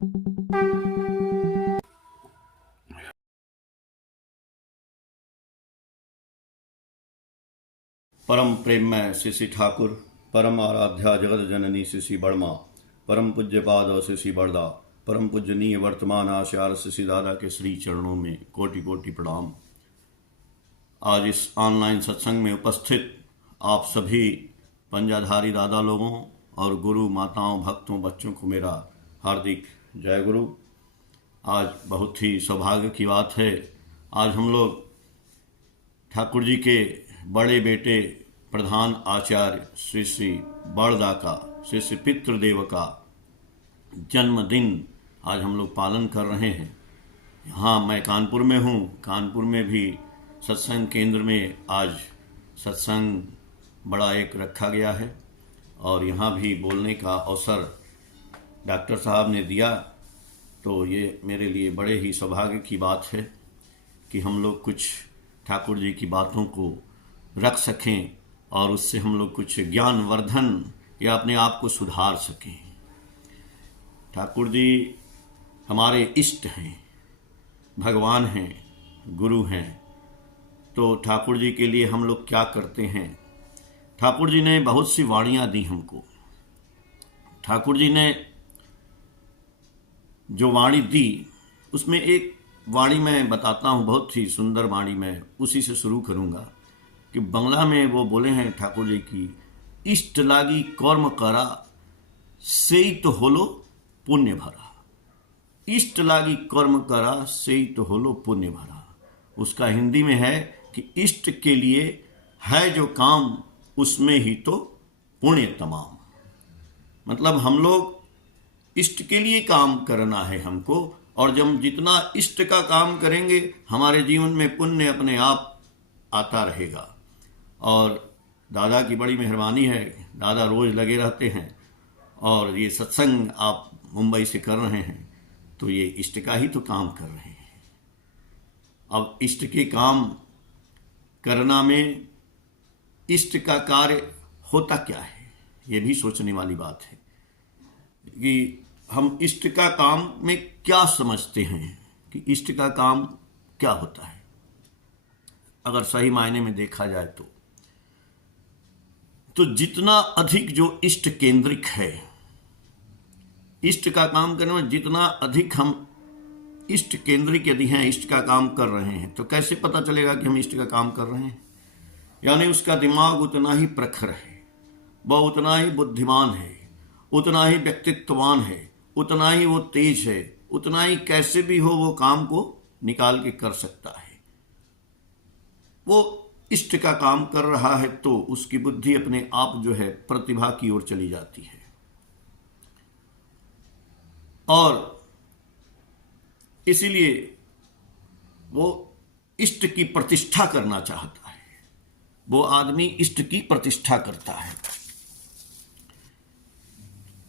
परम प्रेममय श्री श्री ठाकुर, परम आराध्या जगत जननी श्री श्री बड़मा, परम पूज्य पाद श्री श्री बड़दा, परम पूजनीय वर्तमान आचार्य श्री श्री दादा के श्री चरणों में कोटि कोटि प्रणाम। आज इस ऑनलाइन सत्संग में उपस्थित आप सभी पंजाधारी दादा लोगों और गुरु माताओं, भक्तों, बच्चों को मेरा हार्दिक जय गुरु। आज बहुत ही सौभाग्य की बात है, आज हम लोग ठाकुर जी के बड़े बेटे प्रधान आचार्य श्री श्री बड़दा का, श्री श्री पितृदेव का जन्मदिन आज हम लोग पालन कर रहे हैं। यहाँ मैं कानपुर में हूँ, कानपुर में भी सत्संग केंद्र में आज सत्संग बड़ा एक रखा गया है और यहाँ भी बोलने का अवसर डॉक्टर साहब ने दिया, तो ये मेरे लिए बड़े ही सौभाग्य की बात है कि हम लोग कुछ ठाकुर जी की बातों को रख सकें और उससे हम लोग कुछ ज्ञानवर्धन या अपने आप को सुधार सकें। ठाकुर जी हमारे इष्ट हैं, भगवान हैं, गुरु हैं। तो ठाकुर जी के लिए हम लोग क्या करते हैं? ठाकुर जी ने बहुत सी वाणियाँ दी हमको। ठाकुर जी ने जो वाणी दी उसमें एक वाणी मैं बताता हूँ, बहुत ही सुंदर वाणी, मैं उसी से शुरू करूँगा कि बंगला में वो बोले हैं ठाकुर जी की, इष्ट लागी कर्म करा सेई तो होलो पुण्य भरा। इष्ट लागी कर्म करा सेई तो होलो पुण्य भरा। उसका हिंदी में है कि इष्ट के लिए है जो काम उसमें ही तो पुण्य तमाम। मतलब हम लोग इष्ट के लिए काम करना है हमको, और जब हम जितना इष्ट का काम करेंगे हमारे जीवन में पुण्य अपने आप आता रहेगा। और दादा की बड़ी मेहरबानी है, दादा रोज लगे रहते हैं और ये सत्संग आप मुंबई से कर रहे हैं तो ये इष्ट का ही तो काम कर रहे हैं। अब इष्ट के काम करना में इष्ट का कार्य होता क्या है, ये भी सोचने वाली बात है कि हम इष्ट का काम में क्या समझते हैं, कि इष्ट का काम क्या होता है। अगर सही मायने में देखा जाए तो जितना अधिक जो इष्ट केंद्रिक है, इष्ट का काम करने में जितना अधिक हम इष्ट केंद्रिक यदि हैं, इष्ट का काम कर रहे हैं, तो कैसे पता चलेगा कि हम इष्ट का काम कर रहे हैं? यानी उसका दिमाग उतना ही प्रखर है, वह उतना ही बुद्धिमान है, उतना ही व्यक्तित्ववान है, उतना ही वो तेज है, उतना ही कैसे भी हो वो काम को निकाल के कर सकता है। वो इष्ट का काम कर रहा है तो उसकी बुद्धि अपने आप जो है प्रतिभा की ओर चली जाती है और इसीलिए वो इष्ट की प्रतिष्ठा करना चाहता है। वो आदमी इष्ट की प्रतिष्ठा करता है।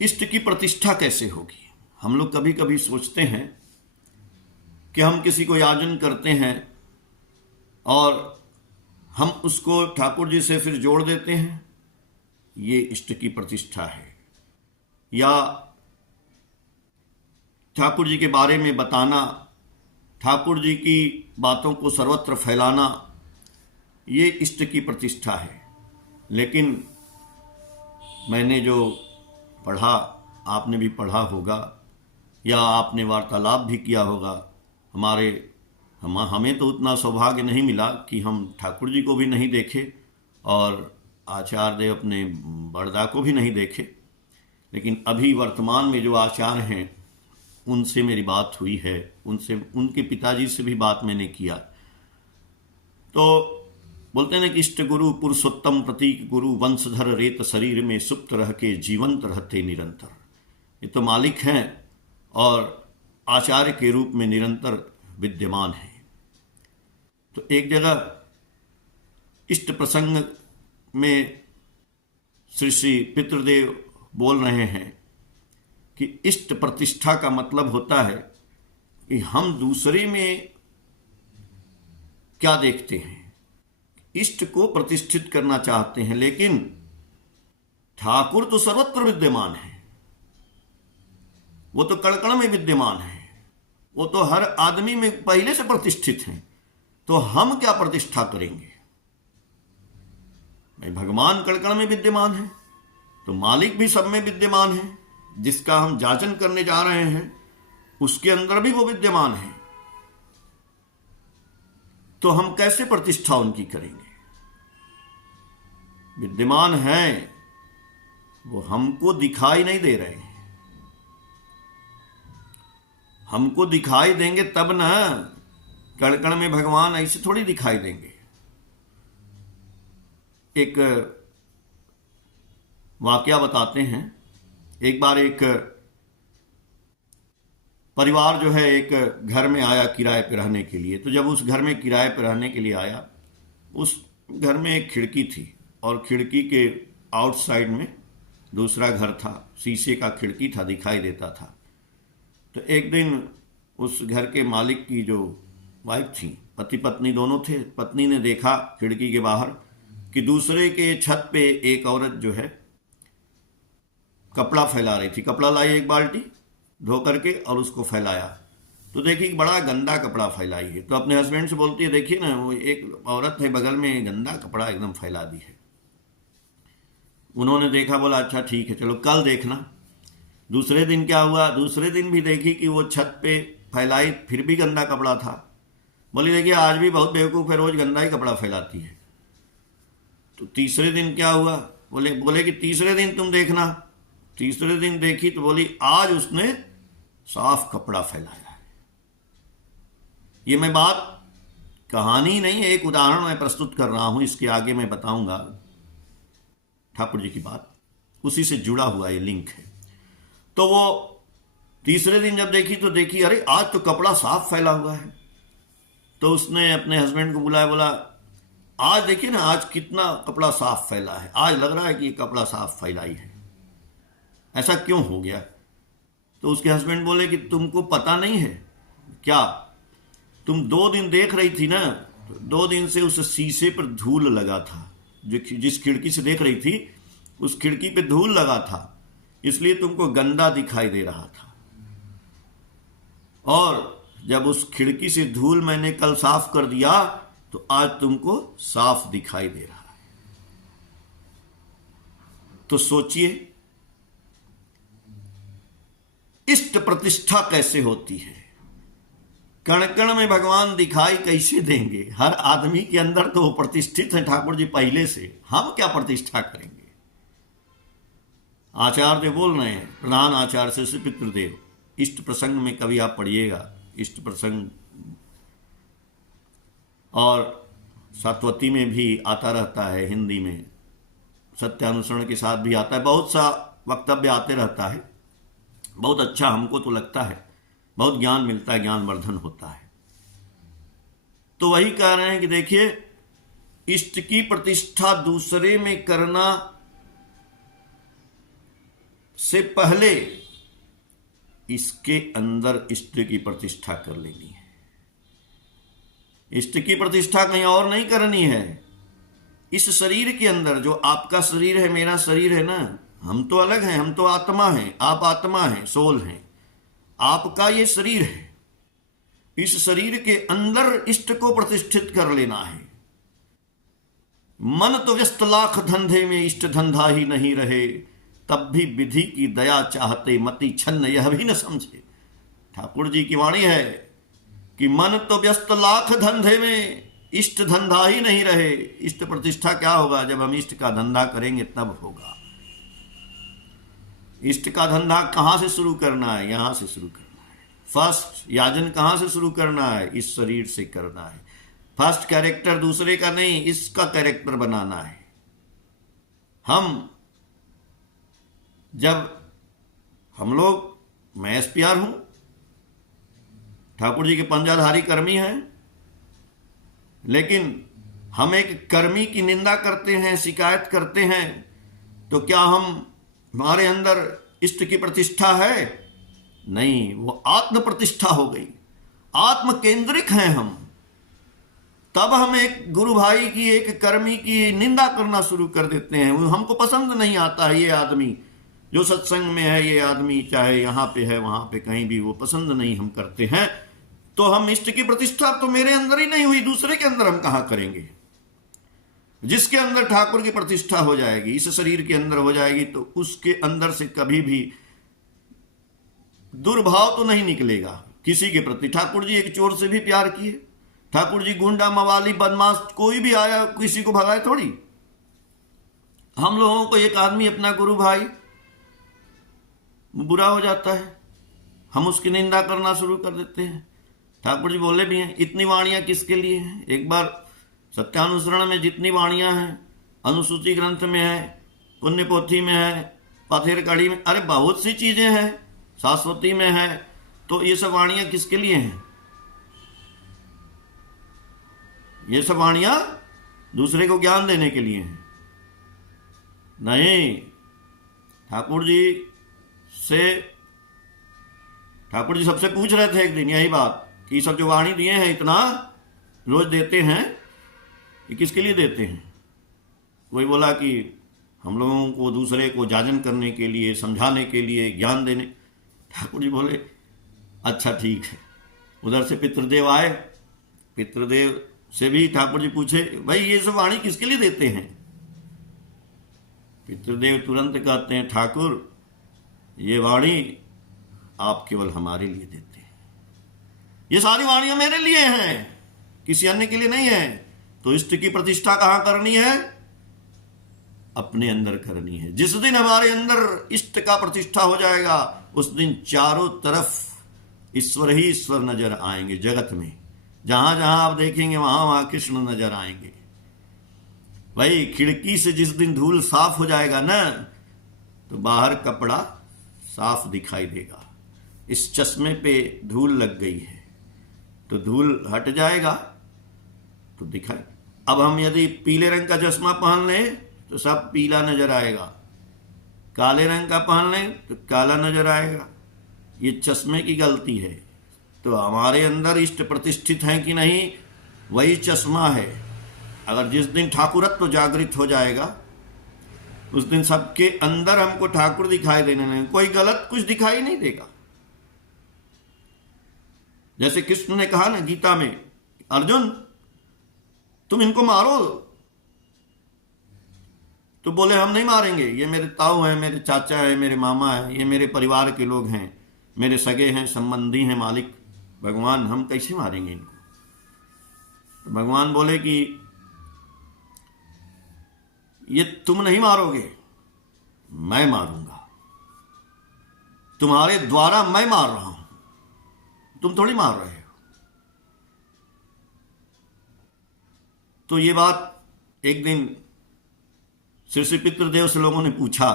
इष्ट की प्रतिष्ठा कैसे होगी? हम लोग कभी कभी सोचते हैं कि हम किसी को याचन करते हैं और हम उसको ठाकुर जी से फिर जोड़ देते हैं, ये इष्ट की प्रतिष्ठा है। या ठाकुर जी के बारे में बताना, ठाकुर जी की बातों को सर्वत्र फैलाना, ये इष्ट की प्रतिष्ठा है। लेकिन मैंने जो पढ़ा, आपने भी पढ़ा होगा या आपने वार्तालाप भी किया होगा, हमें तो उतना सौभाग्य नहीं मिला कि हम ठाकुर जी को भी नहीं देखे और आचार्य देव अपने बड़दा को भी नहीं देखे। लेकिन अभी वर्तमान में जो आचार्य हैं उनसे मेरी बात हुई है, उनसे, उनके पिताजी से भी बात मैंने किया। तो बोलते हैं कि इष्ट गुरु पुरुषोत्तम प्रतीक गुरु वंशधर रेत शरीर में सुप्त रह के जीवंत रहते निरंतर। ये तो मालिक हैं और आचार्य के रूप में निरंतर विद्यमान है। तो एक जगह इष्ट प्रसंग में श्री श्री पितृदेव बोल रहे हैं कि इष्ट प्रतिष्ठा का मतलब होता है कि हम दूसरे में क्या देखते हैं, इष्ट को प्रतिष्ठित करना चाहते हैं, लेकिन ठाकुर तो सर्वत्र विद्यमान है। वो तो कण कण में विद्यमान है, वो तो हर आदमी में पहले से प्रतिष्ठित है। तो हम क्या प्रतिष्ठा करेंगे? भाई भगवान कण कण में विद्यमान है, तो मालिक भी सब में विद्यमान है। जिसका हम जाचन करने जा रहे हैं उसके अंदर भी वो विद्यमान है। तो हम कैसे प्रतिष्ठा उनकी करेंगे? विद्यमान है, वो हमको दिखाई नहीं दे रहे हैं। हमको दिखाई देंगे तब ना, कण कण में भगवान ऐसे थोड़ी दिखाई देंगे। एक वाकया बताते हैं। एक बार एक परिवार जो है एक घर में आया किराए पे रहने के लिए। तो जब उस घर में किराए पे रहने के लिए आया, उस घर में एक खिड़की थी और खिड़की के आउटसाइड में दूसरा घर था, शीशे का खिड़की था, दिखाई देता था। तो एक दिन उस घर के मालिक की जो वाइफ थी, पति पत्नी दोनों थे, पत्नी ने देखा खिड़की के बाहर कि दूसरे के छत पे एक औरत जो है कपड़ा फैला रही थी। कपड़ा लाई एक बाल्टी धो करके और उसको फैलाया। तो देखी बड़ा गंदा कपड़ा फैलाई है। तो अपने हस्बैंड से बोलती है, देखिए ना वो एक औरत है बगल में, गंदा कपड़ा एकदम फैला दी है। उन्होंने देखा, बोला अच्छा ठीक है चलो कल देखना। दूसरे दिन क्या हुआ? दूसरे दिन भी देखी कि वो छत पे फैलाई, फिर भी गंदा कपड़ा था। बोली देखिए आज भी बहुत बेवकूफ़ है, रोज गंदा ही कपड़ा फैलाती है। तो तीसरे दिन क्या हुआ? बोले कि तीसरे दिन तुम देखना। तीसरे दिन देखी तो बोली आज उसने साफ कपड़ा फैलाया है। ये मैं बात कहानी नहीं, एक उदाहरण मैं प्रस्तुत कर रहा हूं, इसके आगे मैं बताऊंगा ठाकुर जी की बात, उसी से जुड़ा हुआ ये लिंक है। तो वो तीसरे दिन जब देखी तो देखी अरे आज तो कपड़ा साफ फैला हुआ है। तो उसने अपने हस्बैंड को बुलाया, बोला आज देखिए ना आज कितना कपड़ा साफ फैला है, आज लग रहा है कि ये कपड़ा साफ फैलाई है, ऐसा क्यों हो गया? तो उसके हस्बैंड बोले कि तुमको पता नहीं है क्या? तुम 2 दिन देख रही थी ना, तो 2 दिन से उस शीशे पर धूल लगा था। जो जिस खिड़की से देख रही थी उस खिड़की पे धूल लगा था, इसलिए तुमको गंदा दिखाई दे रहा था। और जब उस खिड़की से धूल मैंने कल साफ कर दिया तो आज तुमको साफ दिखाई दे रहा है। तो सोचिए इष्ट प्रतिष्ठा कैसे होती है? कण कण में भगवान दिखाई कैसे देंगे? हर आदमी के अंदर तो वो प्रतिष्ठित है ठाकुर जी पहले से, हम क्या प्रतिष्ठा करेंगे? आचार्य बोल रहे हैं, प्रधान आचार्य से पितृदेव, इष्ट प्रसंग में कभी आप पढ़िएगा, इष्ट प्रसंग और सात्वती में भी आता रहता है, हिंदी में सत्यानुसरण के साथ भी आता है, बहुत सा वक्तव्य आते रहता है। बहुत अच्छा हमको तो लगता है, बहुत ज्ञान मिलता है, ज्ञानवर्धन होता है। तो वही कह रहे हैं कि देखिए इष्ट की प्रतिष्ठा दूसरे में करना से पहले इसके अंदर इष्ट की प्रतिष्ठा कर लेनी है। इष्ट की प्रतिष्ठा कहीं और नहीं करनी है। इस शरीर के अंदर जो आपका शरीर है, मेरा शरीर है ना, हम तो अलग हैं, हम तो आत्मा हैं, आप आत्मा हैं, सोल हैं, आपका ये शरीर है। इस शरीर के अंदर इष्ट को प्रतिष्ठित कर लेना है। मन तो व्यस्त लाख धंधे में, इष्ट धंधा ही नहीं रहे, तब भी विधि की दया चाहते मति छन्न यह भी न समझे। ठाकुर जी की वाणी है कि मन तो व्यस्त लाख धंधे में, इष्ट धंधा ही नहीं रहे। इष्ट प्रतिष्ठा क्या होगा? जब हम इष्ट का धंधा करेंगे तब होगा। इष्ट का धंधा कहां से शुरू करना है? यहां से शुरू करना है। फर्स्ट याजन कहां से शुरू करना है? इस शरीर से करना है। फर्स्ट कैरेक्टर दूसरे का नहीं, इसका कैरेक्टर बनाना है। हम जब हम लोग, मैं एसपीआर हूं, ठाकुर जी के पंजाधारी कर्मी हैं, लेकिन हम एक कर्मी की निंदा करते हैं, शिकायत करते हैं, तो क्या हमारे अंदर इष्ट की प्रतिष्ठा है? नहीं, वो आत्म प्रतिष्ठा हो गई। आत्म केंद्रिक हैं हम। तब हम एक गुरु भाई की, एक कर्मी की निंदा करना शुरू कर देते हैं। हमको पसंद नहीं आता है ये आदमी, जो सत्संग में है ये आदमी, चाहे यहाँ पे है वहां पे कहीं भी, वो पसंद नहीं हम करते हैं, तो हम इष्ट की प्रतिष्ठा तो मेरे अंदर ही नहीं हुई, दूसरे के अंदर हम कहां करेंगे। जिसके अंदर ठाकुर की प्रतिष्ठा हो जाएगी, इस शरीर के अंदर हो जाएगी, तो उसके अंदर से कभी भी दुर्भाव तो नहीं निकलेगा किसी के प्रति। ठाकुर जी एक चोर से भी प्यार किए, ठाकुर जी गुंडा मवाली बदमाश कोई भी आया किसी को भगाए थोड़ी। हम लोगों को एक आदमी अपना गुरु भाई बुरा हो जाता है, हम उसकी निंदा करना शुरू कर देते हैं। ठाकुर जी बोले भी हैं, इतनी वाणियां किसके लिए हैं। एक बार सत्यानुसरण में जितनी वाणियां हैं, अनुसूची ग्रंथ में है, पुण्य पोथी में है, पाथेर कड़ी में, अरे बहुत सी चीजें हैं, शाश्वती में है, तो ये सब वाणियां किसके लिए हैं। ये सब वाणियां दूसरे को ज्ञान देने के लिए हैं। नहीं, ठाकुर जी सबसे पूछ रहे थे एक दिन यही बात कि सब जो वाणी दिए हैं इतना रोज देते हैं, ये किसके लिए देते हैं। कोई बोला कि हम लोगों को दूसरे को जाजन करने के लिए, समझाने के लिए, ज्ञान देने। ठाकुर जी बोले अच्छा ठीक है। उधर से पितृदेव आए, पितृदेव से भी ठाकुर जी पूछे, भाई ये सब वाणी किसके लिए देते हैं। पितृदेव तुरंत कहते हैं, ठाकुर ये वाणी आप केवल हमारे लिए देते हैं, ये सारी वाणियां मेरे लिए हैं, किसी अन्य के लिए नहीं है। तो इष्ट की प्रतिष्ठा कहां करनी है, अपने अंदर करनी है। जिस दिन हमारे अंदर इष्ट का प्रतिष्ठा हो जाएगा, उस दिन चारों तरफ ईश्वर ही ईश्वर नजर आएंगे। जगत में जहां जहां आप देखेंगे वहां वहां कृष्ण नजर आएंगे। भाई खिड़की से जिस दिन धूल साफ हो जाएगा ना, तो बाहर कपड़ा साफ दिखाई देगा। इस चश्मे पे धूल लग गई है, तो धूल हट जाएगा तो दिखाई। अब हम यदि पीले रंग का चश्मा पहन लें तो सब पीला नजर आएगा, काले रंग का पहन लें तो काला नजर आएगा। ये चश्मे की गलती है। तो हमारे अंदर इष्ट प्रतिष्ठित है कि नहीं, वही चश्मा है। अगर जिस दिन ठाकुरत्व जागृत हो जाएगा, उस दिन सबके अंदर हमको ठाकुर दिखाई देने नहीं, कोई गलत कुछ दिखाई नहीं देगा। जैसे कृष्ण ने कहा ना गीता में, अर्जुन तुम इनको मारो, तो बोले हम नहीं मारेंगे, ये मेरे ताऊ हैं, मेरे चाचा हैं, मेरे मामा हैं, ये मेरे परिवार के लोग हैं, मेरे सगे हैं, संबंधी हैं, मालिक भगवान, हम कैसे मारेंगे इनको। तो भगवान बोले कि ये तुम नहीं मारोगे, मैं मारूंगा, तुम्हारे द्वारा मैं मार रहा हूं, तुम थोड़ी मार रहे हो। तो ये बात एक दिन श्री पितृदेव से लोगों ने पूछा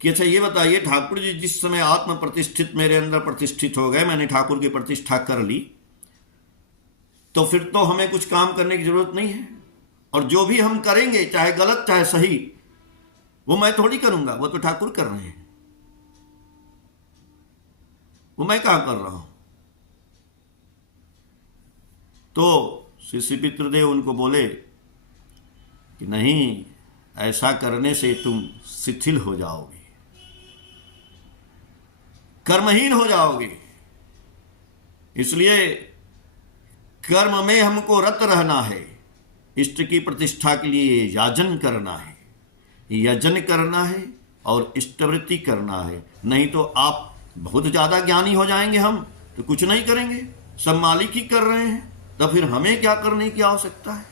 कि अच्छा ये बताइए, ठाकुर जी जिस समय आत्म प्रतिष्ठित मेरे अंदर प्रतिष्ठित हो गए, मैंने ठाकुर की प्रतिष्ठा कर ली, तो फिर तो हमें कुछ काम करने की जरूरत नहीं है, और जो भी हम करेंगे चाहे गलत चाहे सही, वो मैं थोड़ी करूंगा, वो तो ठाकुर कर रहे हैं, वो मैं क्या कर रहा हूं। तो श्री पितृदेव उनको बोले कि नहीं, ऐसा करने से तुम शिथिल हो जाओगे, कर्महीन हो जाओगे। इसलिए कर्म में हमको रत रहना है, इष्ट की प्रतिष्ठा के लिए याजन करना है, यजन करना है और इष्टवृत्ति करना है। नहीं तो आप बहुत ज्यादा ज्ञानी हो जाएंगे, हम तो कुछ नहीं करेंगे, सब मालिक ही कर रहे हैं, तो फिर हमें क्या करने की आवश्यकता है।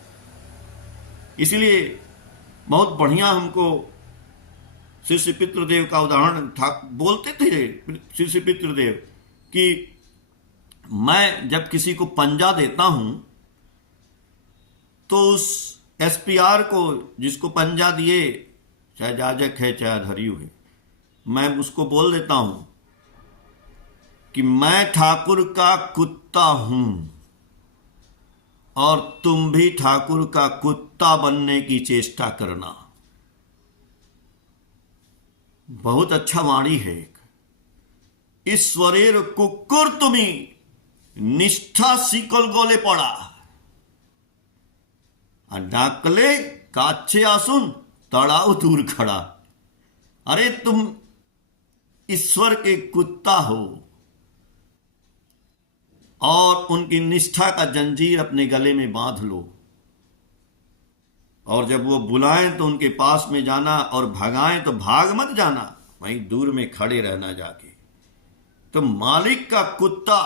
इसलिए बहुत बढ़िया हमको श्री पितृदेव का उदाहरण बोलते थे श्री पितृदेव कि मैं जब किसी को पंजा देता हूं, तो उस एसपीआर को जिसको पंजा दिए, चाहे जाजक है चाहे धरियु है, मैं उसको बोल देता हूं कि मैं ठाकुर का कुत्ता हूं और तुम भी ठाकुर का कुत्ता बनने की चेष्टा करना। बहुत अच्छा वाणी है। ईश्वरेर कुकुर तुमी निष्ठा शिकल गले पड़ा, डाकले काछे आसुन तड़ाव दूर खड़ा। अरे तुम ईश्वर के कुत्ता हो और उनकी निष्ठा का जंजीर अपने गले में बांध लो, और जब वो बुलाएं तो उनके पास में जाना और भगाएं तो भाग मत जाना, वहीं दूर में खड़े रहना जाके। तो मालिक का कुत्ता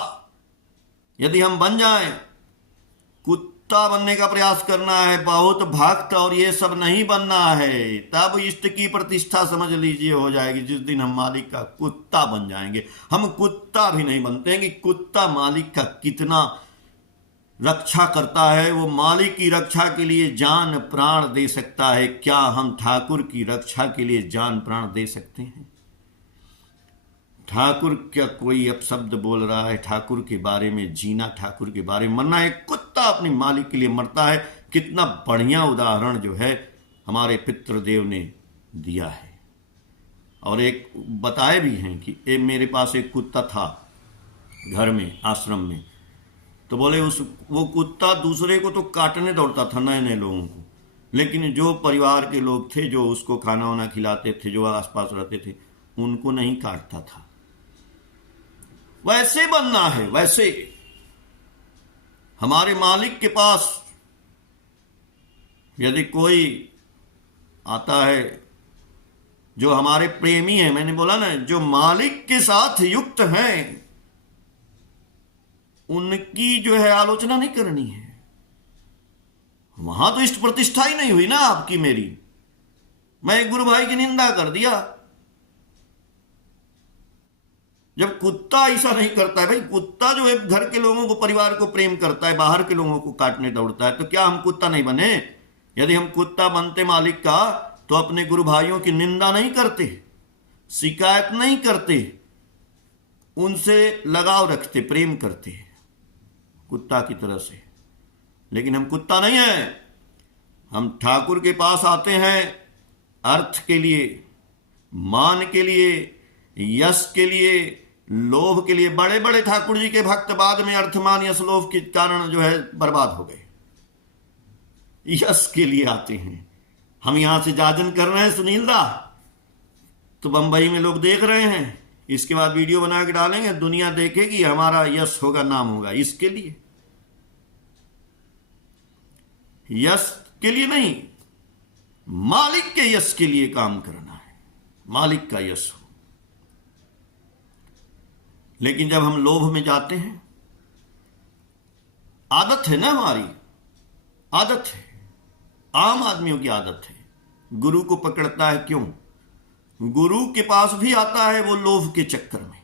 यदि हम बन जाएं, कुत्ता बनने का प्रयास करना है, बहुत भक्त और ये सब नहीं बनना है, तब इष्ट की प्रतिष्ठा समझ लीजिए हो जाएगी जिस दिन हम मालिक का कुत्ता बन जाएंगे। हम कुत्ता भी नहीं बनते हैं कि कुत्ता मालिक का कितना रक्षा करता है, वो मालिक की रक्षा के लिए जान प्राण दे सकता है। क्या हम ठाकुर की रक्षा के लिए जान प्राण दे सकते हैं? ठाकुर क्या कोई अपशब्द बोल रहा है? ठाकुर के बारे में जीना, ठाकुर के बारे में मरना है। कुत्ता अपने मालिक के लिए मरता है। कितना बढ़िया उदाहरण जो है हमारे पितृदेव ने दिया है। और एक बताए भी हैं कि मेरे पास एक कुत्ता था घर में, आश्रम में, तो बोले वो कुत्ता दूसरे को तो काटने दौड़ता था, नए नए लोगों को, लेकिन जो परिवार के लोग थे, जो उसको खाना वाना खिलाते थे, जो आसपास रहते थे, उनको नहीं काटता था। वैसे बनना है। वैसे हमारे मालिक के पास यदि कोई आता है जो हमारे प्रेमी है, मैंने बोला ना, जो मालिक के साथ युक्त हैं, उनकी जो है आलोचना नहीं करनी है। वहां तो इष्ट प्रतिष्ठा ही नहीं हुई ना आपकी मेरी। मैं एक गुरु भाई की निंदा कर दिया। जब कुत्ता ऐसा नहीं करता है, भाई कुत्ता जो है घर के लोगों को, परिवार को प्रेम करता है, बाहर के लोगों को काटने दौड़ता है, तो क्या हम कुत्ता नहीं बने? यदि हम कुत्ता बनते मालिक का, तो अपने गुरु भाइयों की निंदा नहीं करते, शिकायत नहीं करते, उनसे लगाव रखते, प्रेम करते कुत्ता की तरह से। लेकिन हम कुत्ता नहीं है। हम ठाकुर के पास आते हैं अर्थ के लिए, मान के लिए, यश के लिए, लोभ के लिए। बड़े बड़े ठाकुर जी के भक्त बाद में अर्थमान यश लोभ के कारण जो है बर्बाद हो गए। यश के लिए आते हैं। हम यहां से जाजन कर रहे हैं सुनील दा, तो बंबई में लोग देख रहे हैं, इसके बाद वीडियो बना के डालेंगे, दुनिया देखेगी, हमारा यश होगा, नाम होगा। इसके लिए, यश के लिए नहीं, मालिक के यश के लिए काम करना है, मालिक का यश हो। लेकिन जब हम लोभ में जाते हैं, आदत है ना, हमारी आदत है, आम आदमियों की आदत है। गुरु को पकड़ता है, क्यों? गुरु के पास भी आता है वो लोभ के चक्कर में।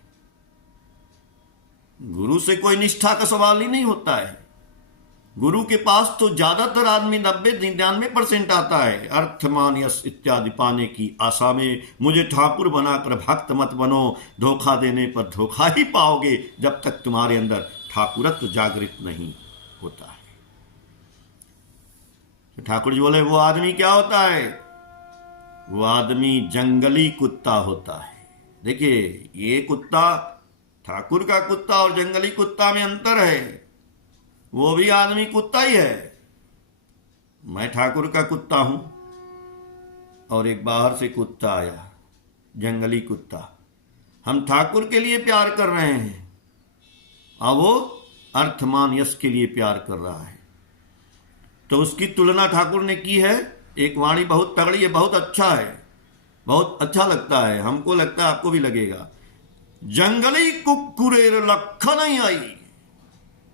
गुरु से कोई निष्ठा का सवाल ही नहीं होता है। गुरु के पास तो ज्यादातर आदमी 90-99% आता है अर्थमान यश इत्यादि पाने की आशा में। मुझे ठाकुर बनाकर भक्त मत बनो, धोखा देने पर धोखा ही पाओगे जब तक तुम्हारे अंदर ठाकुरत्व जागृत नहीं होता है। तो ठाकुर जी बोले वो आदमी क्या होता है? वो आदमी जंगली कुत्ता होता है। देखिए, ये कुत्ता, ठाकुर का कुत्ता और जंगली कुत्ता में अंतर है। वो भी आदमी कुत्ता ही है। मैं ठाकुर का कुत्ता हूं और एक बाहर से कुत्ता आया, जंगली कुत्ता। हम ठाकुर के लिए प्यार कर रहे हैं और वो अर्थमान यश के लिए प्यार कर रहा है। तो उसकी तुलना ठाकुर ने की है। एक वाणी बहुत तगड़ी है, बहुत अच्छा है, बहुत अच्छा लगता है, हमको लगता है आपको भी लगेगा। जंगली कुक्कुरेर लखन आई,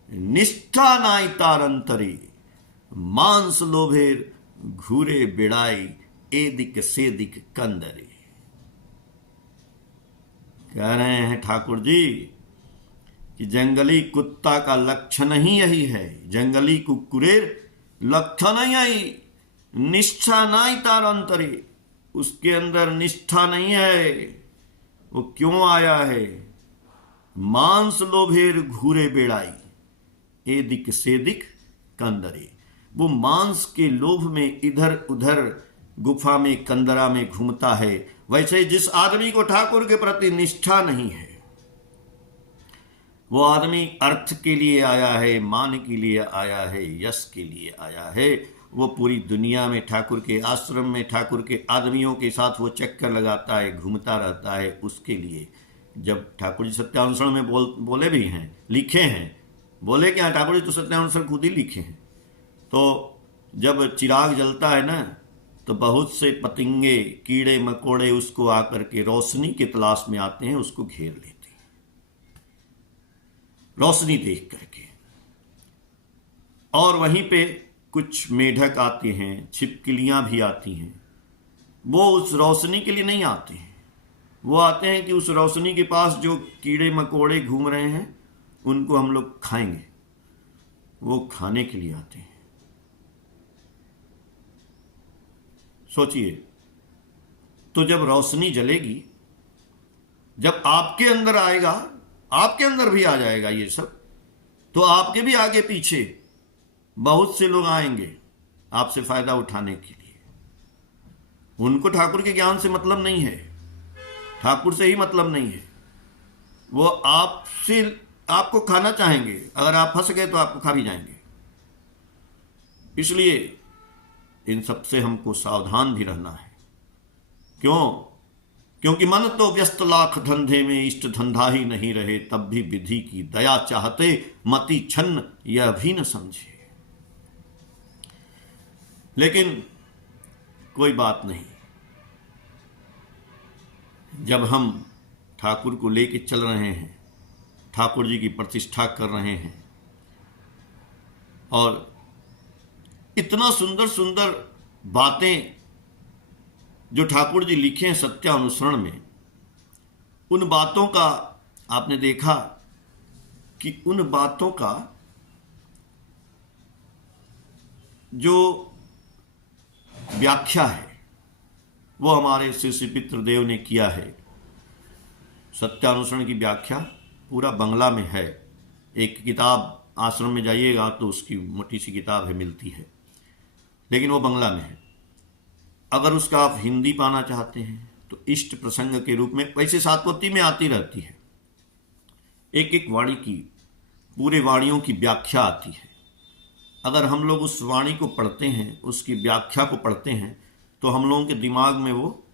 निष्ठा नाई तारंतरी, मांस लोभेर घूरे बिड़ाई, एदिक सेदिक कंदरे। कह रहे हैं ठाकुर जी कि जंगली कुत्ता का लक्षण ही यही है। जंगली कुक्कुरेर लक्षण ही आई, निष्ठा नाई तारंतरी, उसके अंदर निष्ठा नहीं है। वो क्यों आया है? मांस लोभेर घूरे बेड़ाई, एदिक सेदिक कंदरे। वो मांस के लोभ में इधर उधर गुफा में, कंदरा में घूमता है। वैसे जिस आदमी को ठाकुर के प्रति निष्ठा नहीं है, वो आदमी अर्थ के लिए आया है, मान के लिए आया है, यश के लिए आया है, वो पूरी दुनिया में ठाकुर के आश्रम में ठाकुर के आदमियों के साथ वो चक्कर लगाता है, घूमता रहता है। उसके लिए जब ठाकुर जी सत्यानुसरण में बोले भी हैं, लिखे हैं, बोले क्या, ठाकुर जी तो सत्यानुसरण खुद ही लिखे हैं। तो जब चिराग जलता है ना, तो बहुत से पतंगे, कीड़े मकोड़े उसको आकर के रोशनी की तलाश में आते हैं, उसको घेर लेते हैं रोशनी देख करके। और वहीं पे कुछ मेढक आते हैं, छिपकलियां भी आती हैं। वो उस रोशनी के लिए नहीं आते हैं, वो आते हैं कि उस रोशनी के पास जो कीड़े मकोड़े घूम रहे हैं उनको हम लोग खाएंगे, वो खाने के लिए आते हैं। सोचिए, तो जब रोशनी जलेगी, जब आपके अंदर आएगा, आपके अंदर भी आ जाएगा ये सब, तो आपके भी आगे पीछे बहुत से लोग आएंगे आपसे फायदा उठाने के लिए। उनको ठाकुर के ज्ञान से मतलब नहीं है, ठाकुर से ही मतलब नहीं है। वो आपसे, आपको खाना चाहेंगे, अगर आप फंस गए तो आपको खा भी जाएंगे। इसलिए इन सबसे हमको सावधान भी रहना है। क्यों? क्योंकि मन तो व्यस्त लाख धंधे में, इष्ट धंधा ही नहीं रहे, तब भी विधि की दया चाहते, मति छन्न यह भी न समझे। लेकिन कोई बात नहीं, जब हम ठाकुर को लेके चल रहे हैं, ठाकुर जी की प्रतिष्ठा कर रहे हैं, और इतना सुंदर सुंदर बातें जो ठाकुर जी लिखे हैं सत्यानुसरण में, उन बातों का आपने देखा कि उन बातों का जो व्याख्या है वो हमारे श्री पितृदेव ने किया है। सत्यानुसरण की व्याख्या पूरा बंगला में है। एक किताब आश्रम में जाइएगा तो उसकी मोटी सी किताब है, मिलती है, लेकिन वो बंगला में है। अगर उसका आप हिंदी पाना चाहते हैं तो इष्ट प्रसंग के रूप में, वैसे सातवती में आती रहती है, एक एक वाणी की, पूरे वाणियों की व्याख्या आती है। अगर हम लोग उस वाणी को पढ़ते हैं, उसकी व्याख्या को पढ़ते हैं, तो हम लोगों के दिमाग में वो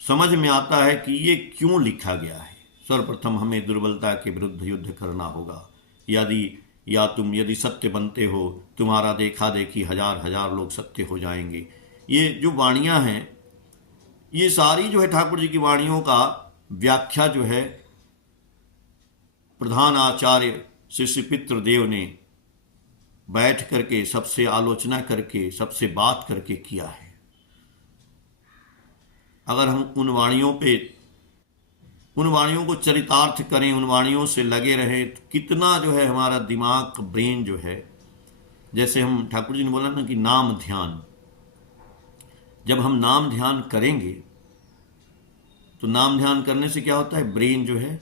समझ में आता है कि ये क्यों लिखा गया है। सर्वप्रथम हमें दुर्बलता के विरुद्ध युद्ध करना होगा। यदि सत्य बनते हो, तुम्हारा देखा देखी हजार हजार लोग सत्य हो जाएंगे। ये जो वाणियां हैं, ये सारी जो है ठाकुर जी की वाणियों का व्याख्या जो है प्रधान आचार्य श्री पितृदेव ने बैठ करके, सबसे आलोचना करके, सबसे बात करके किया है। अगर हम उन वाणियों को चरितार्थ करें, उन वाणियों से लगे रहें, तो कितना जो है हमारा दिमाग, ब्रेन जो है, जैसे हम ठाकुर जी ने बोला ना कि नाम ध्यान, जब हम नाम ध्यान करेंगे तो नाम ध्यान करने से क्या होता है, ब्रेन जो है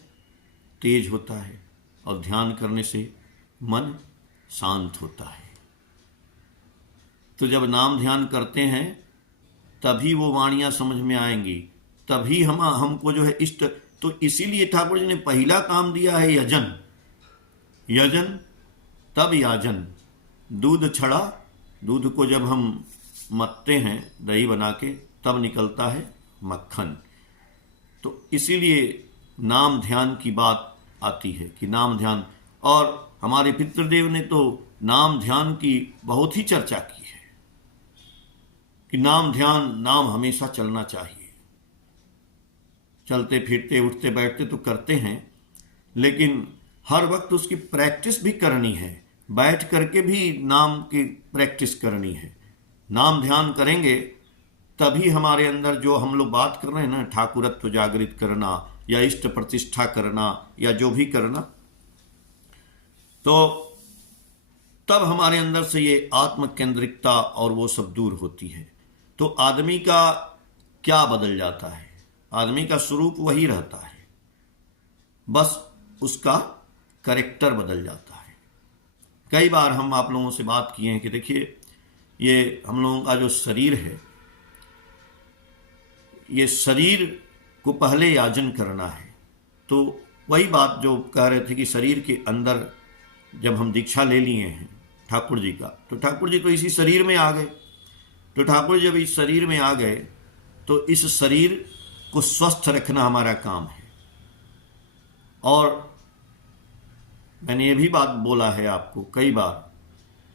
तेज होता है, और ध्यान करने से मन शांत होता है। तो जब नाम ध्यान करते हैं तभी वो वाणियां समझ में आएंगी, तभी हमको जो है इष्ट। तो इसीलिए ठाकुर जी ने पहला काम दिया है यजन, यजन तब याजन। दूध छड़ा, दूध को जब हम मथते हैं दही बना के, तब निकलता है मक्खन। तो इसीलिए नाम ध्यान की बात आती है कि नाम ध्यान, और हमारे पितृदेव ने तो नाम ध्यान की बहुत ही चर्चा की है कि नाम ध्यान, नाम हमेशा चलना चाहिए। चलते फिरते उठते बैठते तो करते हैं, लेकिन हर वक्त उसकी प्रैक्टिस भी करनी है, बैठ करके भी नाम की प्रैक्टिस करनी है। नाम ध्यान करेंगे तभी हमारे अंदर जो हम लोग बात कर रहे हैं ना, ठाकुरत्व जागृत करना या इष्ट प्रतिष्ठा करना या जो भी करना, तो तब हमारे अंदर से ये आत्म केंद्रिकता और वो सब दूर होती है। तो आदमी का क्या बदल जाता है? आदमी का स्वरूप वही रहता है, बस उसका कैरेक्टर बदल जाता है। कई बार हम आप लोगों से बात किए हैं कि देखिए, ये हम लोगों का जो शरीर है, ये शरीर को पहले याजन करना है। तो वही बात जो कह रहे थे कि शरीर के अंदर जब हम दीक्षा ले लिए हैं, ठाकुर जी का। तो ठाकुर जी तो इसी शरीर में आ गए। तो ठाकुर जी जब इस शरीर में आ गए तो इस शरीर को स्वस्थ रखना हमारा काम है। और मैंने ये भी बात बोला है आपको कई बार,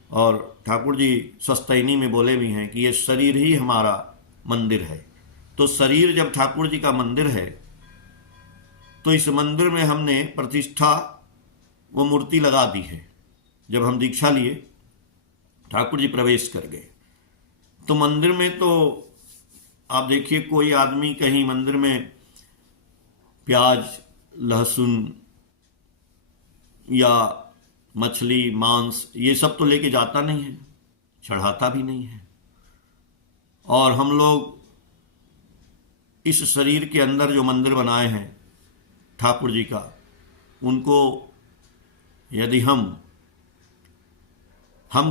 और ठाकुर जी स्वस्तैनी में बोले भी हैं कि ये शरीर ही हमारा मंदिर है। तो शरीर जब ठाकुर जी का मंदिर है तो इस मंदिर में हमने प्रतिष्ठा वो मूर्ति लगा दी है। जब हम दीक्षा लिए ठाकुर जी प्रवेश कर गए तो मंदिर में, तो आप देखिए कोई आदमी कहीं मंदिर में प्याज लहसुन या मछली मांस ये सब तो लेके जाता नहीं है, चढ़ाता भी नहीं है। और हम लोग इस शरीर के अंदर जो मंदिर बनाए हैं ठाकुर जी का, उनको यदि हम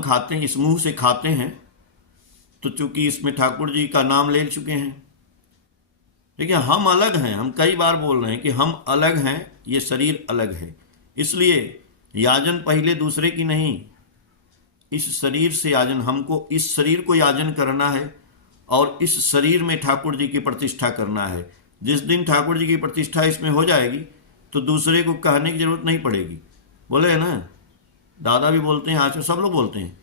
खाते हैं, इस मुंह से खाते हैं, तो चूंकि इसमें ठाकुर जी का नाम ले चुके हैं। देखिए हम अलग हैं, हम कई बार बोल रहे हैं कि हम अलग हैं, ये शरीर अलग है। इसलिए याजन पहले दूसरे की नहीं, इस शरीर से याजन, हमको इस शरीर को याजन करना है और इस शरीर में ठाकुर जी की प्रतिष्ठा करना है। जिस दिन ठाकुर जी की प्रतिष्ठा इसमें हो जाएगी तो दूसरे को कहने की जरूरत नहीं पड़ेगी। बोले है ना, दादा भी बोलते हैं, आचार्य सब लोग बोलते हैं,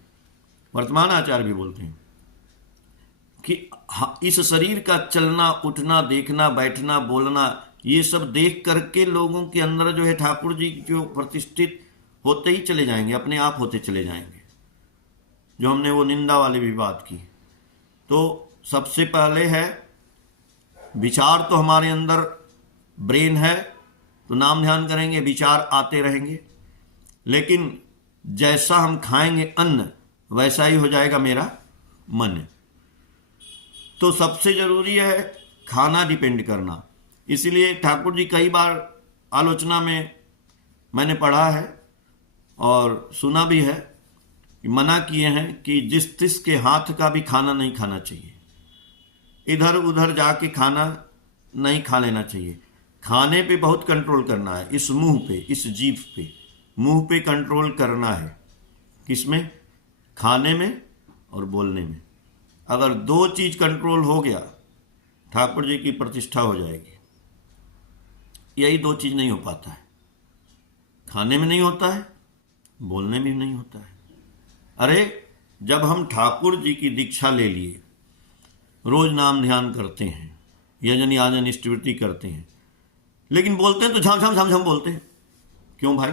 वर्तमान आचार्य भी बोलते हैं कि इस शरीर का चलना उठना देखना बैठना बोलना ये सब देख करके लोगों के अंदर जो है ठाकुर जी जो प्रतिष्ठित होते ही चले जाएंगे, अपने आप होते चले जाएंगे। जो हमने वो निंदा वाली भी बात की, तो सबसे पहले है विचार। तो हमारे अंदर ब्रेन है तो नाम ध्यान करेंगे, विचार आते रहेंगे, लेकिन जैसा हम खाएंगे अन्न वैसा ही हो जाएगा मेरा मन। तो सबसे जरूरी है खाना डिपेंड करना। इसीलिए ठाकुर जी कई बार आलोचना में मैंने पढ़ा है और सुना भी है कि मना किए हैं कि जिस तिस के हाथ का भी खाना नहीं खाना चाहिए, इधर उधर जाके खाना नहीं खा लेना चाहिए। खाने पे बहुत कंट्रोल करना है, इस मुंह पे, इस जीभ पे, मुंह पे कंट्रोल करना है। किसमें? खाने में और बोलने में। अगर दो चीज कंट्रोल हो गया ठाकुर जी की प्रतिष्ठा हो जाएगी। यही दो चीज नहीं हो पाता है, खाने में नहीं होता है, बोलने में नहीं होता है। अरे जब हम ठाकुर जी की दीक्षा ले लिए, रोज नाम ध्यान करते हैं, यजन याजन इष्टवृत्ति करते हैं, लेकिन बोलते हैं तो झम झम झम झम बोलते हैं। क्यों भाई?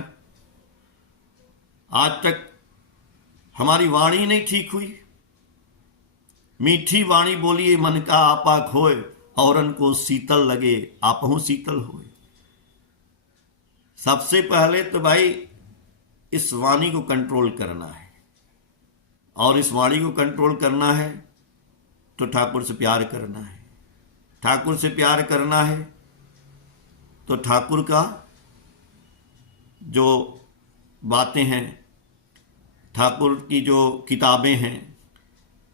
आज तक हमारी वाणी नहीं ठीक हुई। मीठी वाणी बोलिए मन का आपा खोए, औरन को शीतल लगे आपहु शीतल होए। सबसे पहले तो भाई इस वाणी को कंट्रोल करना है, और इस वाणी को कंट्रोल करना है तो ठाकुर से प्यार करना है। ठाकुर से प्यार करना है तो ठाकुर का जो बातें हैं, ठाकुर की जो किताबें हैं,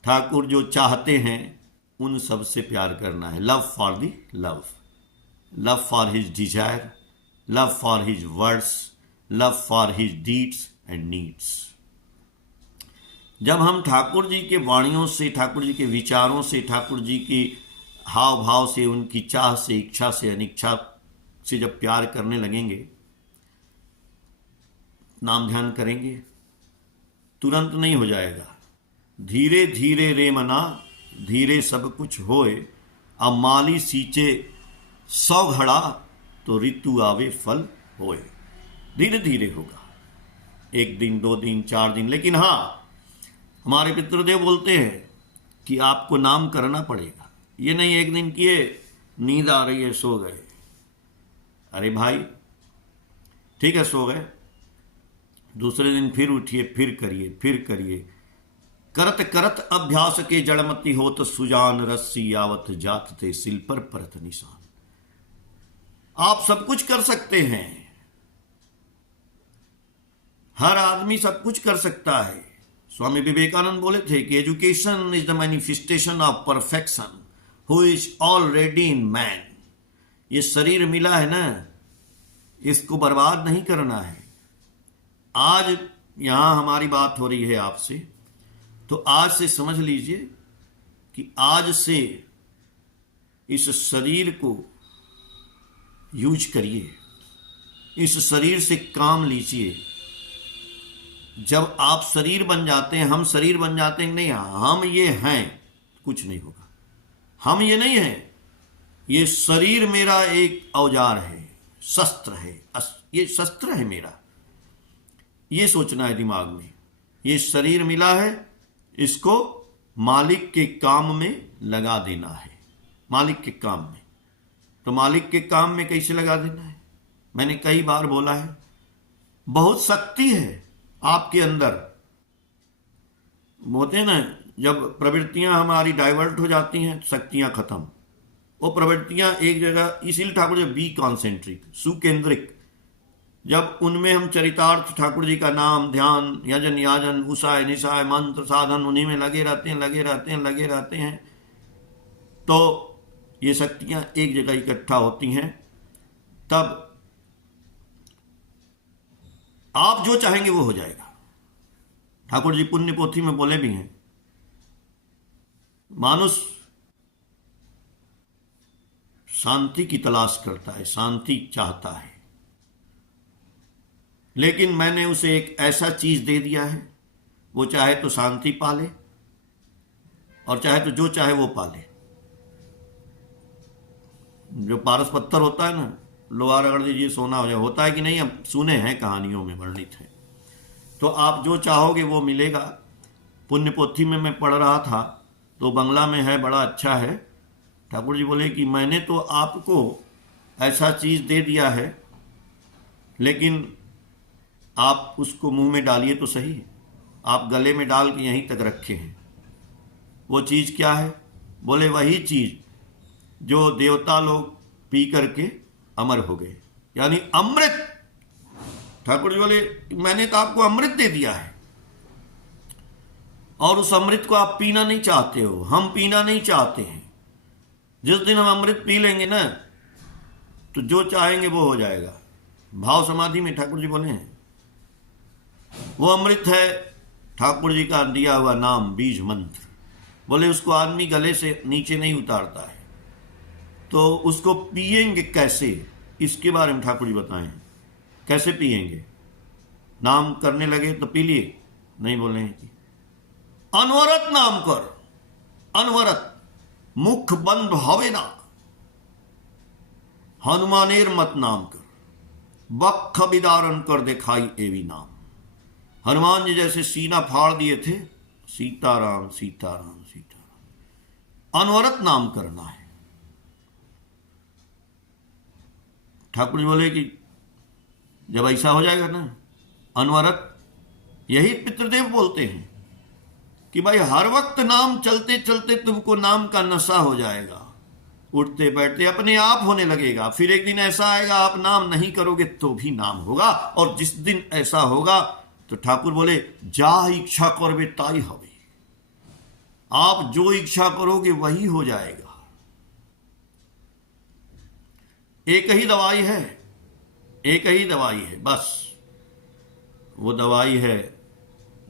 ठाकुर जो चाहते हैं, उन सब से प्यार करना है। Love for the love, love for his Dzire, love for his words, love for his deeds and needs. जब हम ठाकुर जी के वाणियों से, ठाकुर जी के विचारों से, ठाकुर जी की हाव भाव से, उनकी चाह से, इच्छा से, अनिच्छा से जब प्यार करने लगेंगे, नाम ध्यान करेंगे, तुरंत नहीं हो जाएगा। धीरे धीरे रे मना, धीरे सब कुछ होए, अब माली सींचे 100 घड़ा, तो ऋतु आवे फल होए। धीरे धीरे होगा, 1 दिन 2 दिन 4 दिन। लेकिन हाँ, हमारे पितृदेव बोलते हैं कि आपको नाम करना पड़ेगा। ये नहीं 1 दिन किए, नींद आ रही है, सो गए। अरे भाई ठीक है, सो गए, दूसरे दिन फिर उठिए, फिर करिए, फिर करिए। करत करत अभ्यास के जड़मती होत, सुजान रस्सी आवत जात थे सिल पर परत निशान। आप सब कुछ कर सकते हैं, हर आदमी सब कुछ कर सकता है। स्वामी विवेकानंद बोले थे कि education is the manifestation of perfection who is already in man. ये शरीर मिला है ना, इसको बर्बाद नहीं करना है। आज यहां हमारी बात हो रही है आपसे, तो आज से समझ लीजिए कि आज से इस शरीर को यूज करिए, इस शरीर से काम लीजिए। जब आप शरीर बन जाते हैं, हम शरीर बन जाते हैं, नहीं हम ये हैं, कुछ नहीं होगा। हम ये नहीं हैं, ये शरीर मेरा एक औजार है, शस्त्र है, ये शस्त्र है मेरा। ये सोचना है दिमाग में, ये शरीर मिला है, इसको मालिक के काम में लगा देना है। मालिक के काम में, तो मालिक के काम में कैसे लगा देना है? मैंने कई बार बोला है, बहुत शक्ति है आपके अंदर। होते हैं ना, जब प्रवृत्तियां हमारी डाइवर्ट हो जाती हैं, शक्तियां खत्म। वो प्रवृत्तियां एक जगह, इसीलिए ठाकुर जी बी कॉन्सेंट्रिक, सुकेंद्रिक। जब उनमें हम चरितार्थ, ठाकुर जी का नाम, ध्यान, यजन याजन, उषाय निशाय, मंत्र साधन, उन्हीं में लगे रहते हैं, तो ये शक्तियां एक जगह इकट्ठा होती हैं। तब आप जो चाहेंगे वो हो जाएगा। ठाकुर जी पुण्य पोथी में बोले भी हैं, मानुष शांति की तलाश करता है, शांति चाहता है, लेकिन मैंने उसे एक ऐसा चीज दे दिया है, वो चाहे तो शांति पाले और चाहे तो जो चाहे वो पाले। जो पारस पत्थर होता है ना, लोहा रगड़ दीजिए सोना हो जाए, होता है कि नहीं? हम सुने हैं, कहानियों में वर्णित है। तो आप जो चाहोगे वो मिलेगा। पुण्य पोथी में मैं पढ़ रहा था, तो बंगला में है, बड़ा अच्छा है। ठाकुर जी बोले कि मैंने तो आपको ऐसा चीज दे दिया है, लेकिन आप उसको मुंह में डालिए तो सही। आप गले में डाल के यहीं तक रखे हैं। वो चीज क्या है? बोले वही चीज जो देवता लोग पी करके अमर हो गए, यानी अमृत। ठाकुर जी बोले मैंने तो आपको अमृत दे दिया है, और उस अमृत को आप पीना नहीं चाहते हो, हम पीना नहीं चाहते हैं। जिस दिन हम अमृत पी लेंगे ना, तो जो चाहेंगे वो हो जाएगा। भाव समाधि में ठाकुर जी बोले हैं, वो अमृत है ठाकुर जी का दिया हुआ नाम, बीज मंत्र। बोले उसको आदमी गले से नीचे नहीं उतारता है, तो उसको पिएंगे कैसे, इसके बारे में ठाकुर जी बताएं। कैसे पिएंगे? नाम करने लगे तो पी लिए? नहीं, बोले हैं कि अनवरत नाम कर, अनवरत, मुख बंद हवे ना, हनुमानेर मत नाम कर, बख विदारण कर दिखाई एवी नाम। हनुमान जी जैसे सीना फाड़ दिए थे, सीताराम सीताराम सीताराम। अनवरत नाम करना है। ठाकुर जी बोले कि जब ऐसा हो जाएगा ना अनवरत, यही पितृदेव बोलते हैं कि भाई हर वक्त नाम चलते चलते तुमको नाम का नशा हो जाएगा, उठते बैठते अपने आप होने लगेगा। फिर एक दिन ऐसा आएगा आप नाम नहीं करोगे तो भी नाम होगा, और जिस दिन ऐसा होगा तो ठाकुर बोले जा इच्छा करबे ताई हवे। आप जो इच्छा करोगे वही हो जाएगा। एक ही दवाई है, एक ही दवाई है बस। वो दवाई है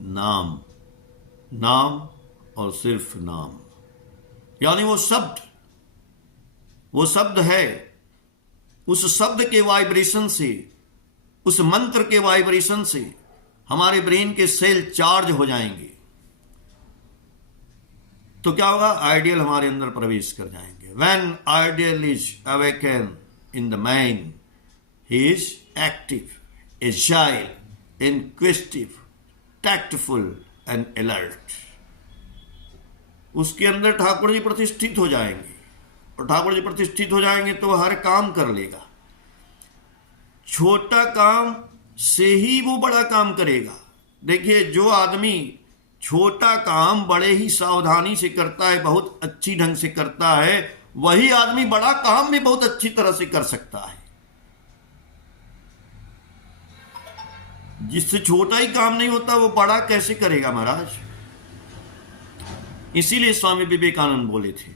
नाम, नाम और सिर्फ नाम। यानी वो शब्द है, उस शब्द के वाइब्रेशन से, उस मंत्र के वाइब्रेशन से हमारे ब्रेन के सेल चार्ज हो जाएंगे। तो क्या होगा? आइडियल हमारे अंदर प्रवेश कर जाएंगे। When ideal is awaken in the mind, he is active, agile, inquisitive, tactful and alert. उसके अंदर ठाकुर जी प्रतिष्ठित हो जाएंगे, और ठाकुर जी प्रतिष्ठित हो जाएंगे तो हर काम कर लेगा। छोटा काम से ही वो बड़ा काम करेगा। देखिए, जो आदमी छोटा काम बड़े ही सावधानी से करता है, बहुत अच्छी ढंग से करता है, वही आदमी बड़ा काम भी बहुत अच्छी तरह से कर सकता है। जिससे छोटा ही काम नहीं होता वो बड़ा कैसे करेगा महाराज? इसीलिए स्वामी विवेकानंद बोले थे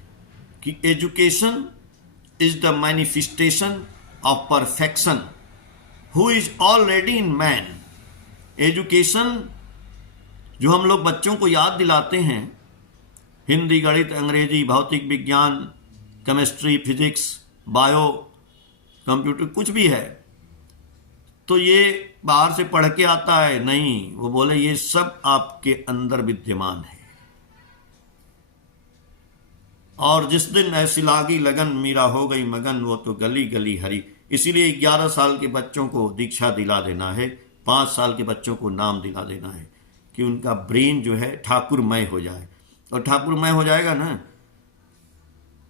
कि education is the manifestation of perfection who is already in man, education जो हम लोग बच्चों को याद दिलाते हैं, हिंदी, गणित, अंग्रेजी, भौतिक विज्ञान, केमिस्ट्री, फिजिक्स, बायो, कंप्यूटर, कुछ भी है, तो ये बाहर से पढ़ के आता है नहीं। वो बोले ये सब आपके अंदर विद्यमान है। और जिस दिन ऐसी लागी लगन, मीरा हो गई मगन, वो तो गली गली हरी। इसीलिए 11 साल के बच्चों को दीक्षा दिला देना है, 5 साल के बच्चों को नाम दिला देना है कि उनका ब्रेन जो है ठाकुरमय हो जाए। और ठाकुरमय हो जाएगा ना,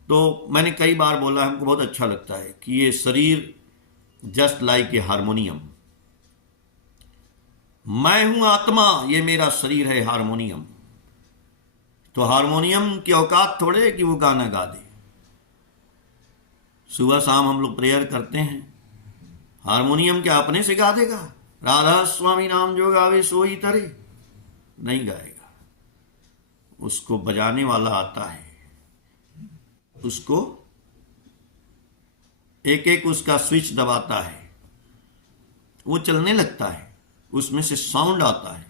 तो मैंने कई बार बोला, हमको बहुत अच्छा लगता है कि ये शरीर जस्ट लाइक ए हारमोनियम। मैं हूं आत्मा, ये मेरा शरीर है हारमोनियम। तो हारमोनियम की औकात थोड़े कि वो गाना गा दे। सुबह शाम हम लोग प्रेयर करते हैं, हारमोनियम क्या अपने से गा देगा? राधा स्वामी नाम जो गावे सोई तरे, नहीं गाएगा। उसको बजाने वाला आता है, उसको एक एक उसका स्विच दबाता है, वो चलने लगता है, उसमें से साउंड आता है।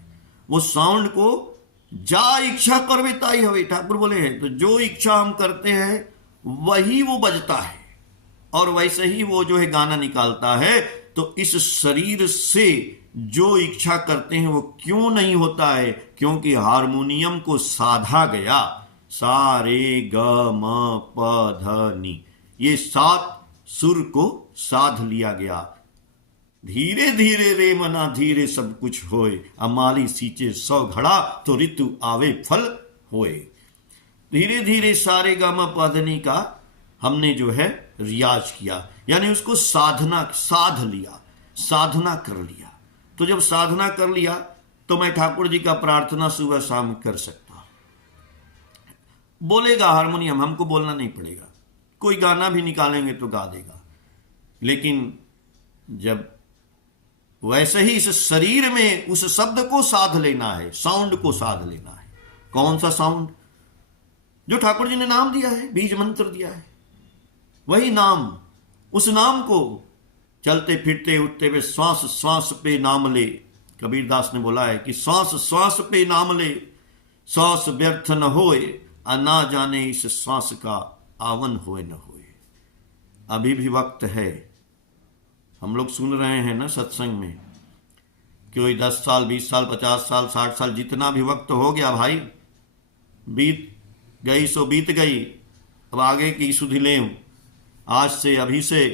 वो साउंड को जा इच्छा करवे ताई हवे, ठाकुर बोले हैं। तो जो इच्छा हम करते हैं वही वो बजता है, और वैसे ही वो जो है गाना निकालता है। तो इस शरीर से जो इच्छा करते हैं वो क्यों नहीं होता है? क्योंकि हारमोनियम को साधा गया। सा रे ग म प ध नि, ये 7 सुर को साध लिया गया। धीरे धीरे रे मना धीरे सब कुछ होए, अमाली सींचे 100 घड़ा तो ऋतु आवे फल होए। धीरे धीरे सारे ग म प ध नि का हमने जो है रियाज किया, यानी उसको साध लिया, साधना कर लिया। तो जब साधना कर लिया तो मैं ठाकुर जी का प्रार्थना सुबह शाम कर सकता। बोलेगा हारमोनियम, हमको बोलना नहीं पड़ेगा, कोई गाना भी निकालेंगे तो गा देगा। लेकिन जब वैसे ही इस शरीर में उस शब्द को साध लेना है, साउंड को साध लेना है। कौन सा साउंड? जो ठाकुर जी ने नाम दिया है, बीज मंत्र दिया है, वही नाम। उस नाम को चलते फिरते उठते हुए श्वास श्वास पे नाम ले। कबीर दास ने बोला है कि श्वास श्वास पे नाम ले, श्वास व्यर्थ न होए, ना जाने इस श्वास का आवन होए न होए। अभी भी वक्त है। हम लोग सुन रहे हैं ना सत्संग में कि वही 10 साल 20 साल 50 साल 60 साल जितना भी वक्त हो गया भाई, बीत गई सो बीत गई, अब आगे की सुधि लें। आज से अभी से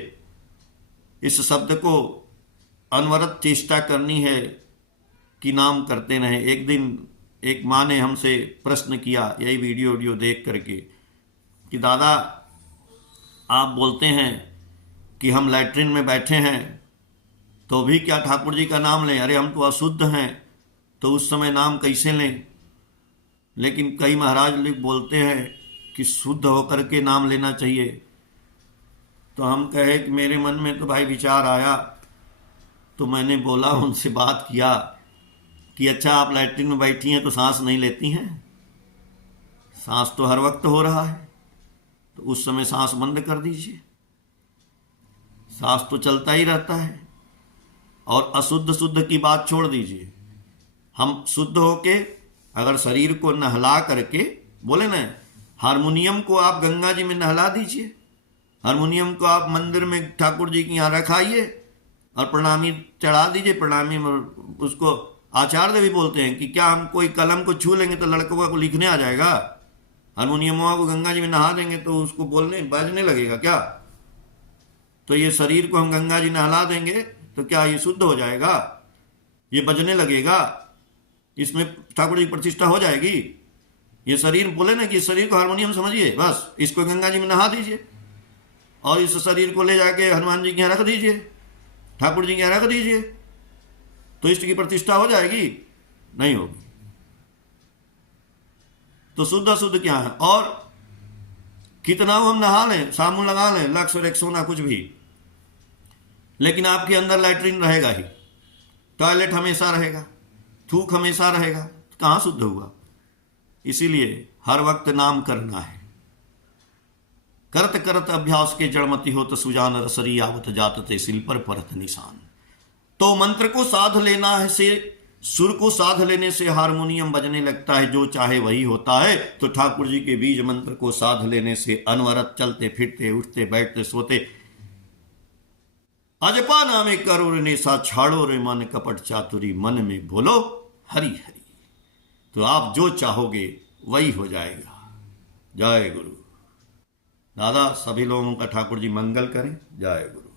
इस शब्द को अनवरत चेष्टा करनी है कि नाम करते रहें। एक दिन एक माँ ने हमसे प्रश्न किया, यही वीडियो देख करके, कि दादा आप बोलते हैं कि हम लैट्रिन में बैठे हैं तो भी क्या ठाकुर जी का नाम लें? अरे हम तो अशुद्ध हैं, तो उस समय नाम कैसे लें? लेकिन कई महाराज लोग बोलते हैं कि शुद्ध होकर के नाम लेना चाहिए। तो हम कहे कि मेरे मन में तो भाई विचार आया, तो मैंने बोला, उनसे बात किया कि अच्छा आप लैट्रिन में बैठी हैं तो सांस नहीं लेती हैं? सांस तो हर वक्त हो रहा है, तो उस समय सांस बंद कर दीजिए, सांस तो चलता ही रहता है। और अशुद्ध शुद्ध की बात छोड़ दीजिए, हम शुद्ध होके अगर शरीर को नहला करके, बोले ना, हारमोनियम को आप गंगा जी में नहला दीजिए, हारमोनियम को आप मंदिर में ठाकुर जी के यहाँ रखाइए और प्रणामी चढ़ा दीजिए। प्रणामी में उसको आचार्य भी बोलते हैं कि क्या हम कोई कलम को छू लेंगे तो लड़कों को लिखने आ जाएगा? हारमोनियम को गंगा जी में नहा देंगे तो उसको बोलने बजने लगेगा क्या? तो ये शरीर को हम गंगा जी नहला देंगे तो क्या ये शुद्ध हो जाएगा? ये बजने लगेगा? इसमें ठाकुर जी प्रतिष्ठा हो जाएगी? ये शरीर, बोले ना कि शरीर को हारमोनियम समझिए, बस इसको गंगा जी में नहा दीजिए और इस शरीर को ले जाके हनुमान जी के यहाँ रख दीजिए, ठाकुर जी के यहाँ रख दीजिए, तो इष्ट की प्रतिष्ठा हो जाएगी? नहीं होगी। तो शुद्ध अशुद्ध क्या है? और कितना हम नहा लें, साबुन लगा लें, लक्स और एक्सोना कुछ भी, लेकिन आपके अंदर लैट्रिन रहेगा ही, टॉयलेट हमेशा रहेगा, थूक हमेशा रहेगा, तो कहाँ शुद्ध हुआ? इसीलिए हर वक्त नाम करना है। करत करत अभ्यास के जड़मति हो तो सुजान रसरी आवत जात ते सिल पर परत निशान। तो मंत्र को साध लेना है से सुर को साध लेने से हारमोनियम बजने लगता है, जो चाहे वही होता है। तो ठाकुर जी के बीज मंत्र को साध लेने से अनवरत चलते फिरते उठते बैठते सोते अजपा नामे करो रे नेसा, छाड़ो रे मन कपट चातुरी, मन में बोलो हरि हरि। तो आप जो चाहोगे वही हो जाएगा। जय गुरु। दादा सभी लोगों का ठाकुर जी मंगल करें। जय गुरु।